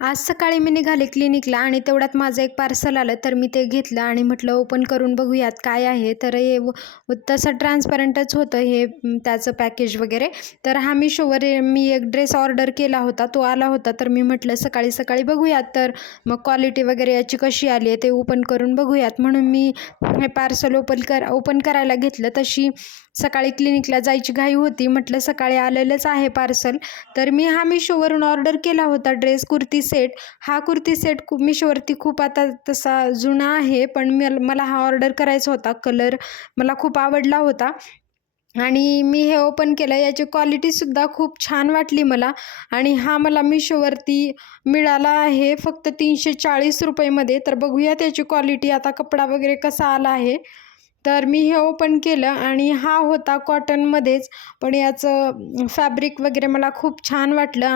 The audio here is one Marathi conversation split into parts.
आज सकाळी मी निघाले क्लिनिकला आणि तेवढ्यात माझं एक पार्सल आलं तर मी ते घेतलं आणि म्हटलं ओपन करून बघूयात काय आहे. तर हे तसं ट्रान्सपरंटच होतं हे त्याचं पॅकेज वगैरे. तर हा मिशोवर मी एक ड्रेस ऑर्डर केला होता तो आला होता. तर मी म्हटलं सकाळी सकाळी बघूयात. तर मग क्वालिटी वगैरे याची कशी आली आहे ते ओपन करून बघूयात. म्हणून मी हे पार्सल ओपन कर ओपन करायला घेतलं. तशी सकाळी क्लिनिकला जायची घाई होती. म्हटलं सकाळी आलेलंच आहे पार्सल तर मी हा मिशोवरून ऑर्डर केला होता ड्रेस कुर्ती सेट हा कुर्ती सेट खूप मिशोवरती खूप आता तसा जुना आहे पण मल मला हा ऑर्डर करायचा होता. कलर मला खूप आवडला होता. आणि मी हे ओपन केलं. याची क्वालिटीसुद्धा खूप छान वाटली मला. आणि हा मला मिशोवरती मिळाला आहे फक्त तीनशे चाळीस रुपयेमध्ये तर बघूया त्याची क्वालिटी आता कपडा वगैरे कसा आला आहे. तर मी हे ओपन केलं आणि हा होता कॉटनमध्येच पण याचं फॅब्रिक वगैरे मला खूप छान वाटलं.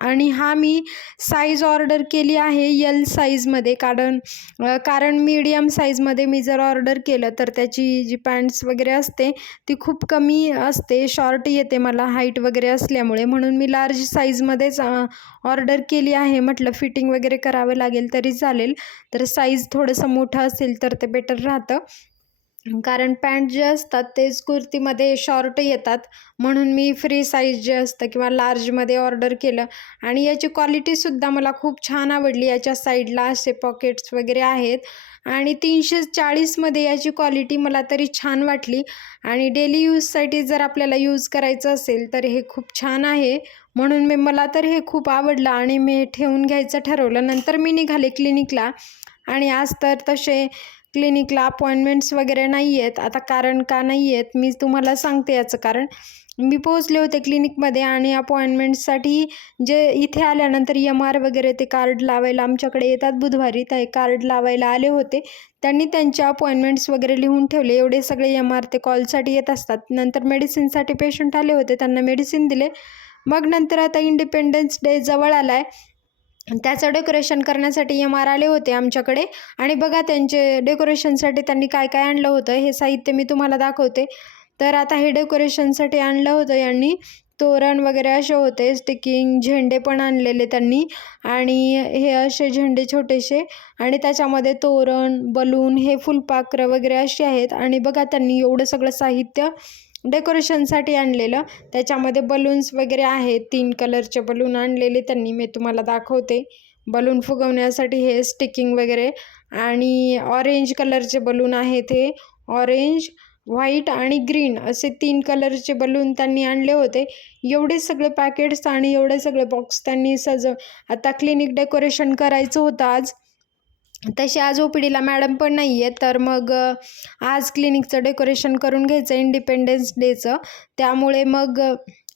आणि हा मी साईज ऑर्डर केली आहे यल साईजमध्ये कारण कारण मीडियम साईजमध्ये मी जर ऑर्डर केलं तर त्याची जी पॅन्ट्स वगैरे असते ती खूप कमी असते. शॉर्ट येते मला हाईट वगैरे असल्यामुळे. म्हणून मी लार्ज साईजमध्येच ऑर्डर केली आहे. म्हटलं फिटिंग वगैरे करावं लागेल तरी चालेल. तर साईज थोडंसं मोठं असेल तर ते बेटर राहतं. कारण पॅन्ट जे असतात तेच कुर्तीमध्ये शॉर्ट येतात. म्हणून मी फ्री साईज जे असतं किंवा लार्जमध्ये ऑर्डर केलं. आणि याची क्वालिटीसुद्धा मला खूप छान आवडली. याच्या साईडला असे पॉकेट्स वगैरे आहेत. आणि तीनशे चाळीसमध्ये याची क्वालिटी मला तरी छान वाटली. आणि डेली यूजसाठी जर आपल्याला यूज करायचं असेल तर हे खूप छान आहे. म्हणून मी मला तर हे खूप आवडलं आणि मी ठेवून घ्यायचं ठरवलं. नंतर मी निघाले क्लिनिकला आणि आज तर तसे क्लिनिकला अपॉइंटमेंट्स वगैरे नाही आहेत आता कारण का नाही आहेत मी तुम्हाला सांगते याचं कारण. मी पोहोचले होते क्लिनिकमध्ये आणि अपॉइंटमेंटसाठी जे इथे आल्यानंतर एम आर वगैरे ते कार्ड लावायला आमच्याकडे येतात बुधवारी. ते कार्ड लावायला आले होते. त्यांनी त्यांचे अपॉइंटमेंट्स वगैरे लिहून ठेवले. एवढे सगळे एम आर ते कॉलसाठी येत असतात. नंतर मेडिसिनसाठी पेशंट आले होते. त्यांना मेडिसिन दिले. मग नंतर आता इंडिपेंडन्स डे जवळ आला आहे त्याचं डेकोरेशन करण्यासाठी एम आर आले होते आमच्याकडे. आणि बघा त्यांचे डेकोरेशनसाठी त्यांनी काय काय आणलं होतं हे साहित्य मी तुम्हाला दाखवते. तर आता हे डेकोरेशनसाठी आणलं होतं यांनी. तोरण वगैरे असे होते स्टिकिंग झेंडे पण आणलेले त्यांनी. आणि हे असे झेंडे छोटेसे. आणि त्याच्यामध्ये तोरण बलून हे फुलपाखरं वगैरे असे आहेत. आणि बघा त्यांनी एवढं सगळं साहित्य डेकोरेशनसाठी आणलेलं. त्याच्यामध्ये बलून्स वगैरे आहेत. तीन कलरचे बलून आणलेले त्यांनी. मी तुम्हाला दाखवते. बलून फुगवण्यासाठी हे स्टिकिंग वगैरे. आणि ऑरेंज कलरचे बलून आहेत हे. ऑरेंज व्हाईट आणि ग्रीन असे तीन कलरचे बलून त्यांनी आणले होते. एवढे सगळे पॅकेट्स आणि एवढे सगळे बॉक्स त्यांनी सज आता क्लिनिक डेकोरेशन करायचं होतं आज. तशी आज ओ पी डीला मॅडम पण नाही आहे तर मग आज क्लिनिकचं डेकोरेशन करून घ्यायचं इंडिपेंडन्स डेचं त्यामुळे मग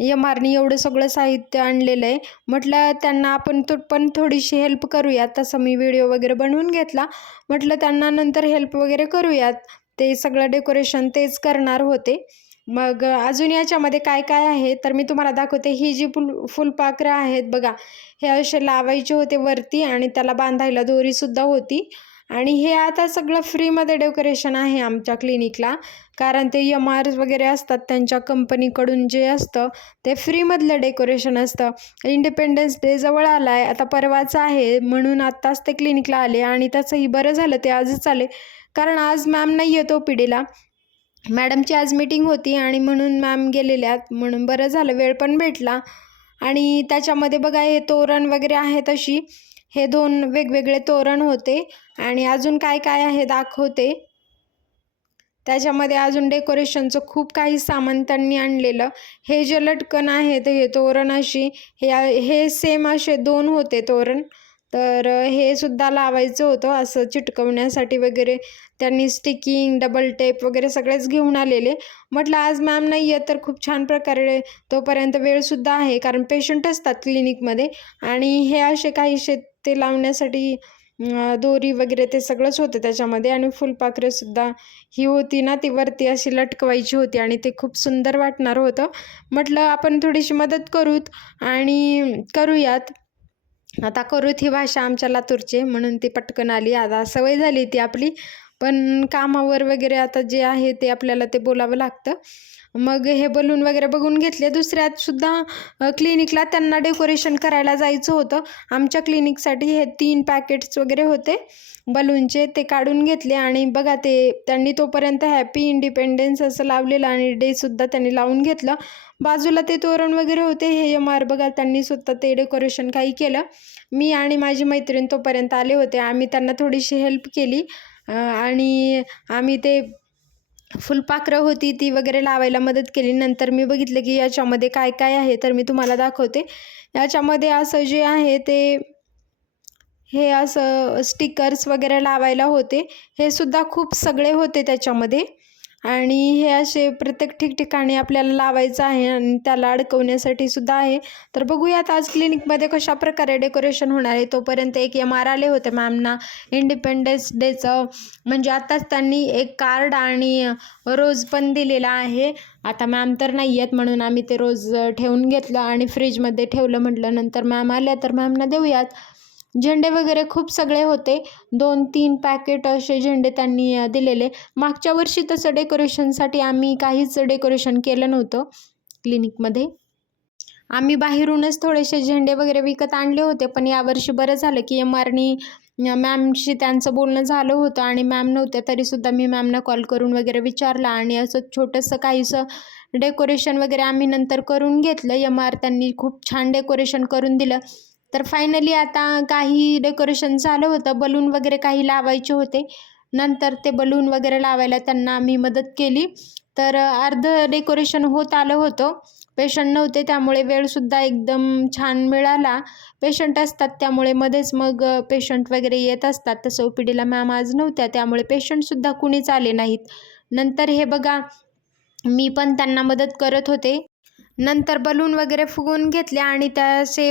यम आरनी एवढं सगळं साहित्य आणलेलं आहे म्हटलं त्यांना आपण तो पण थोडीशी हेल्प करूयात. तसं मी व्हिडिओ वगैरे बनवून घेतला. म्हटलं त्यांना नंतर हेल्प वगैरे करूयात. ते सगळं डेकोरेशन तेच करणार होते. मग अजून याच्यामध्ये काय काय आहे? तर मी तुम्हाला दाखवते. ही जी फुल फुलपाखरं आहेत बघा हे असे लावायचे होते वरती आणि त्याला बांधायला दोरीसुद्धा होती. आणि हे आता सगळं फ्रीमध्ये डेकोरेशन आहे आमच्या क्लिनिकला. कारण ते यम आर वगैरे असतात त्यांच्या कंपनीकडून जे असतं ते फ्रीमधलं डेकोरेशन असतं. इंडिपेंडन्स डे जवळ आला आहे आता परवाचा आहे म्हणून आत्ताच ते क्लिनिकला आले आणि त्याचंही बरं झालं ते आजच आले. कारण आज मॅम नाही येतो पिढीला मॅडमची आज मीटिंग होती आणि म्हणून मॅम गेलेल्यात म्हणून बरं झालं वेळ पण भेटला. आणि त्याच्यामध्ये बघा हे तोरण वगैरे आहेत अशी. हे दोन वेगवेगळे तोरण होते आणि अजून काय काय आहे दाखवते. त्याच्यामध्ये अजून डेकोरेशनचं खूप काही सामान त्यांनी आणलेलं. हे जे लटकन आहेत हे तोरण अशी हे हे सेम असे दोन होते तोरण. तर हे सुद्धा लावायचं होतं असं चिटकवण्यासाठी वगैरे. त्यांनी स्टिकिंग डबल टेप वगैरे सगळेच घेऊन आलेले. म्हटलं आज मॅम नाही आहे तर खूप छान प्रकारे तोपर्यंत वेळसुद्धा आहे कारण पेशंट असतात क्लिनिकमध्ये. आणि हे असे काही ते लावण्यासाठी दोरी वगैरे ते सगळंच होतं त्याच्यामध्ये. आणि फुलपाखरेसुद्धा ही होती ना ती वरती अशी लटकवायची होती आणि ते खूप सुंदर वाटणार होतं. म्हटलं आपण थोडीशी मदत करूत आणि करूयात. आता करूत ही भाषा आमच्या लातूरची म्हणून ती पटकन आली. आता सवय झाली ती आपली. पण कामावर वगैरे आता जे आहे ते आपल्याला ते बोलावं लागतं. मग हे बलून वगैरे बघून घेतले. दुसऱ्यात सुद्धा क्लिनिकला त्यांना डेकोरेशन करायला जायचं होतं. आमच्या क्लिनिकसाठी हे तीन पॅकेट्स वगैरे होते. बलूनचे ते काढून घेतले आणि बघा ते त्यांनी तोपर्यंत हॅपी इंडिपेंडन्स असं लावलेलं आणि डेसुद्धा त्यांनी लावून घेतलं. बाजूला ते तोरण वगैरे होते. हे एम आर बघा त्यांनी स्वतः ते डेकोरेशन काही केलं. मी आणि माझी मैत्रीण तोपर्यंत आले होते. आम्ही त्यांना थोडीशी हेल्प केली. आणि आम्ही ते फुलपाखरं होती ती वगैरे लावायला मदत केली. नंतर मी बघितलं की याच्यामध्ये काय काय आहे तर मी तुम्हाला दाखवते. याच्यामध्ये असं जे आहे ते हे असं स्टिकर्स वगैरे लावायला होते. हे सुद्धा खूप सगळे होते त्याच्यामध्ये. आणि हे असे प्रत्येक ठिकठिकाणी आपल्याला लावायचं आहे आणि त्याला अडकवण्यासाठी सुद्धा आहे. तर बघूयात आज क्लिनिकमध्ये कशा प्रकारे डेकोरेशन होणार आहे. तोपर्यंत एक एम आर आले होते मॅमना इंडिपेंडन्स डेचं म्हणजे आत्ताच त्यांनी एक कार्ड आणि रोज पण दिलेला आहे. आता मॅम तर नाही आहेत म्हणून आम्ही ते रोज ठेवून घेतलं आणि फ्रीजमध्ये ठेवलं म्हटलं नंतर मॅम आल्या तर मॅमना देऊयात. झेंडे वगैरे खूप सगळे होते. दोन तीन पॅकेट असे झेंडे त्यांनी दिलेले. मागच्या वर्षी तसं डेकोरेशनसाठी आम्ही काहीच डेकोरेशन केलं नव्हतं क्लिनिकमध्ये आम्ही बाहेरूनच थोडेसे झेंडे वगैरे विकत आणले होते पण यावर्षी बरं झालं की एम आरनी मॅमशी त्यांचं बोलणं झालं होतं आणि मॅम नव्हत्या तरीसुद्धा मी मॅमना कॉल करून वगैरे विचारला आणि असं छोटंसं काहीसं डेकोरेशन वगैरे आम्ही नंतर करून घेतलं. एम आर त्यांनी खूप छान डेकोरेशन करून दिलं. तर फायनली आता काही डेकोरेशन झालं होतं. बलून वगैरे काही लावायचे होते. नंतर ते बलून वगैरे लावायला त्यांना आम्ही मदत केली. तर अर्ध डेकोरेशन होत आलं होतं. पेशंट नव्हते त्यामुळे वेळसुद्धा एकदम छान मिळाला. पेशंट असतात त्यामुळे मध्येच मग पेशंट वगैरे येत असतात. तसं ओ पी डीला मॅम आज नव्हत्या त्यामुळे पेशंटसुद्धा कुणीच आले नाहीत. नंतर हे बघा मी पण त्यांना मदत करत होते. नंतर बलून वगैरे फुगवून घेतले आणि त्या असे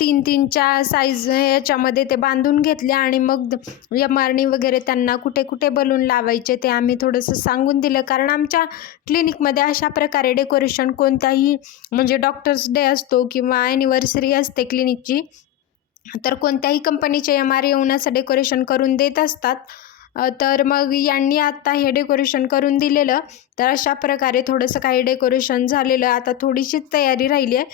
तीन तीनच्या साईज याच्यामध्ये ते बांधून घेतले आणि मग यमारणी वगैरे त्यांना कुठे कुठे बलून लावायचे ते आम्ही थोडंसं सांगून दिलं. कारण आमच्या क्लिनिकमध्ये अशा प्रकारे डेकोरेशन कोणत्याही म्हणजे डॉक्टर्स डे असतो किंवा ॲनिव्हर्सरी असते क्लिनिकची तर कोणत्याही कंपनीचे एम आर येऊन असं डेकोरेशन करून देत असतात. तर मग यांनी आत्ता हे डेकोरेशन करून दिलेलं. तर अशा प्रकारे थोडंसं काही डेकोरेशन झालेलं. आता थोडीशीच तयारी राहिली आहे.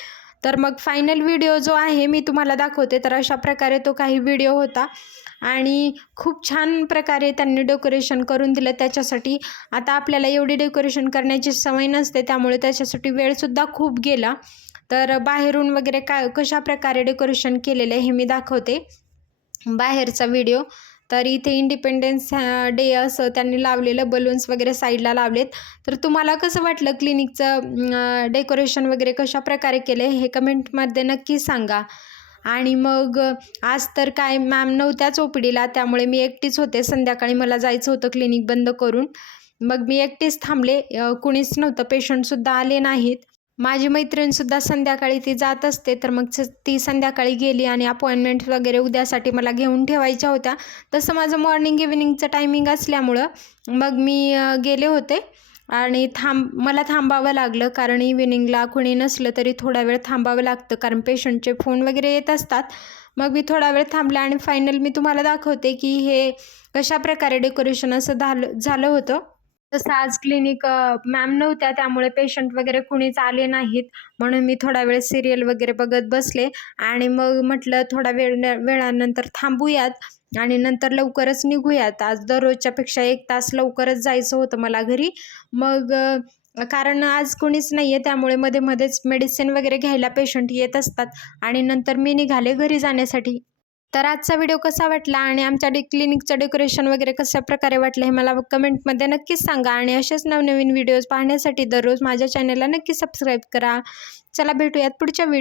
तर मग फायनल व्हिडिओ जो आहे मी तुम्हाला दाखवते. तर अशा प्रकारे तो काही व्हिडिओ होता. आणि खूप छान प्रकारे त्यांनी डेकोरेशन करून दिलं. त्याच्यासाठी आता आपल्याला एवढी डेकोरेशन करण्याची सवय नसते. त्यामुळे त्याच्यासाठी वेळसुद्धा खूप गेला. तर बाहेरून वगैरे का कशा प्रकारे डेकोरेशन केलेलं आहे हे मी दाखवते. बाहेरचा व्हिडिओ तर इथे इंडिपेंडन्स डे असं त्यांनी लावलेलं बलून्स वगैरे साईडला लावलेत. तर तुम्हाला कसं वाटलं क्लिनिकचं डेकोरेशन वगैरे कशा प्रकारे केलं आहे हे कमेंटमध्ये नक्की सांगा. आणि मग आज तर काय मॅम नव्हत्याच ओ डीला त्यामुळे मी एकटीच होते. संध्याकाळी मला जायचं होतं क्लिनिक बंद करून. मग मी एकटीच थांबले. कुणीच नव्हतं पेशंटसुद्धा आले नाहीत. माझी मैत्रीणसुद्धा संध्याकाळी ती जात असते तर मग ती संध्याकाळी गेली आणि अपॉइंटमेंट वगैरे उद्यासाठी मला घेऊन ठेवायच्या होत्या. तसं माझं मॉर्निंग इव्हिनिंगचं टायमिंग असल्यामुळं मग मी गेले होते. आणि थांब मला थांबावं लागलं कारण इव्हिनिंगला कुणी नसलं तरी थोडा वेळ थांबावं लागतं कारण पेशंटचे फोन वगैरे येत असतात. मग मी थोडा वेळ थांबले आणि फायनल मी तुम्हाला दाखवते की हे कशा प्रकारे डेकोरेशन असं झालं झालं होतं. तसं आज क्लिनिक मॅम नव्हत्या त्यामुळे पेशंट वगैरे कुणीच आले नाहीत. म्हणून मी थोडा वेळ सिरियल वगैरे बघत बसले. आणि मग म्हटलं थोडा वेळ वेळानंतर थांबूयात आणि नंतर लवकरच निघूयात. आज दररोजच्या पेक्षा एक तास लवकरच जायचं होतं मला घरी. मग कारण आज कोणीच नाही आहे त्यामुळे मध्ये मध्येच मेडिसिन वगैरे घ्यायला पेशंट येत असतात. आणि नंतर मी निघाले घरी जाण्यासाठी. तर आजचा व्हिडिओ कसा वाटला आणि आमच्या डे क्लिनिकचं डेकोरेशन वगैरे कशा प्रकारे वाटलं हे मला कमेंटमध्ये नक्कीच सांगा. आणि असेच नवनवीन व्हिडिओज पाहण्यासाठी दररोज माझ्या चॅनलला नक्की सबस्क्राईब करा. चला भेटूयात पुढच्या व्हिडिओ